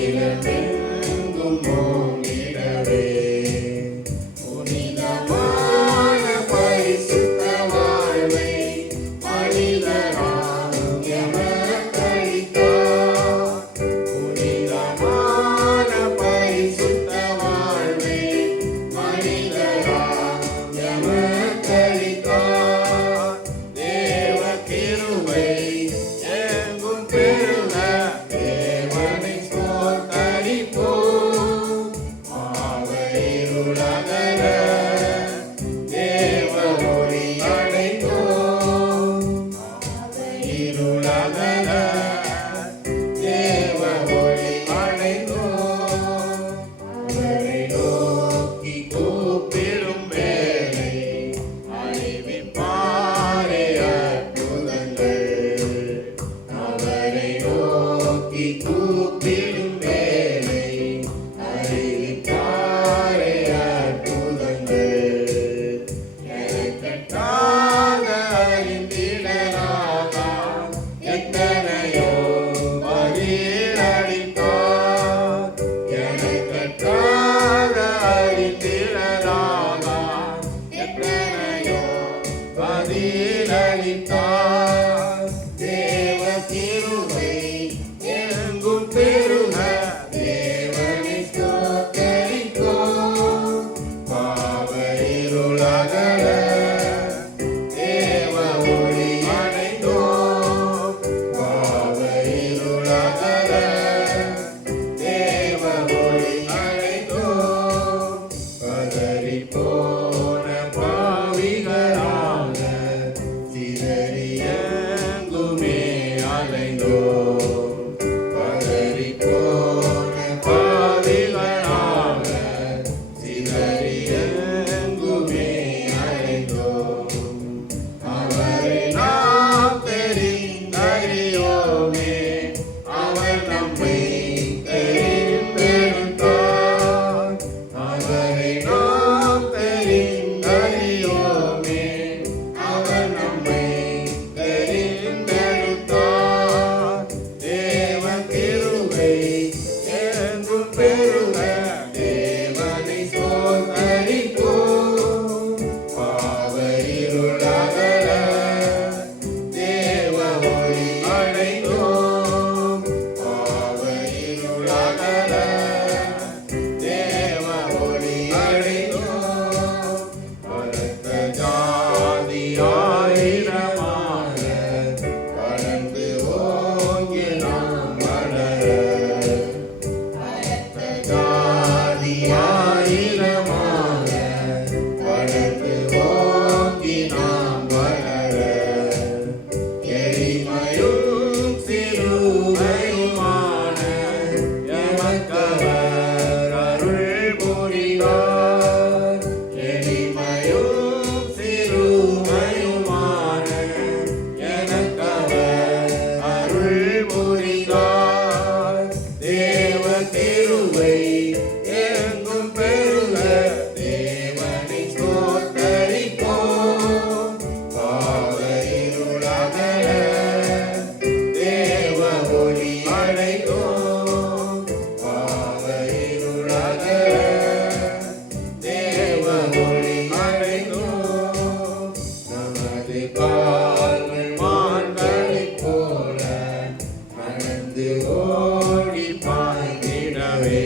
அகிலமெங்கும் ஓங்கிடவே புனிதமான பரிசுத்த வாழ்வை மனிதராலும் எமக்களித்தார். புனிதமான பரிசுத்த வாழ்வை மனிதராலும் எமக்களித்தார். தேவ கிருபை எங்கும் பெருக தேவனை ஸ்தோத்தரிப்போம். பாவ இருளகல தேவ ஒளி அடைந்தோம். பாவ இருளகல தேவ ஒளி அடைந்தோம். அவரை நோக்கி கூப்பிடும் வேளை அறிவிப்பாரே அற்புதங்கள். அவரை நோக்கி கூப்பிடும் வேளை அறிவிப்பாரே அற்புதங்கள். எனக்கெட்டாக அறிந்திடலாகான் எத்தனையோ பதிலளித்தார். எனக்கெட்டாக அறிந்திடலாகான் எத்தனையோ பதிலளித்தார். தேவ கிருபை எங்கும் பெருக தேவனை ஸ்தோத்தரிப்போம். பாவ இருளகல தேவ ஒளி அடைந்தோம். பாவ இருளகல தேவ ஒளி அடைந்தோம். பதறிப்போன பாவிகளாக சிதறி எங்குமே அலைந்தோம். பதறிப்போன பாவிகளாக சிதறி எங்குமே அலைந்தோம். அவரை நாம் தெரிந்தறியோமே, அவர் நம்மை தெரிந்தெடுத்தார். அவரை நாம் தெரிந்தறியோமே, அவர் நம்மை தெரிந்தெடுத்தார். தேவ கிருபை எங்கும் பெருக தேவனை ஸ்தோத்தரிப்போம். பாவ இருளகல தேவ ஒளி அடைந்தோம். பாவ இருளகல தேவ ஒளி அடைந்தோம். பலத்த ஜாதி ஆயிரமாக கடந்து ஓங்கி நாம் வளர. பலத்த ஜாதி ஆயிரமாக கடந்து ஓங்கி நாம் வளர. எளிமையும் சிறுமையுமான எமக்கவர் அருள் புரிவார். எளிமையும் சிறுமையுமான எனக்கவர் அருள் புரிவார். தேவ கிருபை எங்கும் பெருக தேவனை ஸ்தோத்தரிப்போம். பாவ இருளகல தேவ ஒளி அடைந்தோம். பாவ இருளகல தேவ ஒளி அடைந்தோம். நமது கால்கள் மான்களைப் போல நடந்து ஓடி பாய்ந்திடவே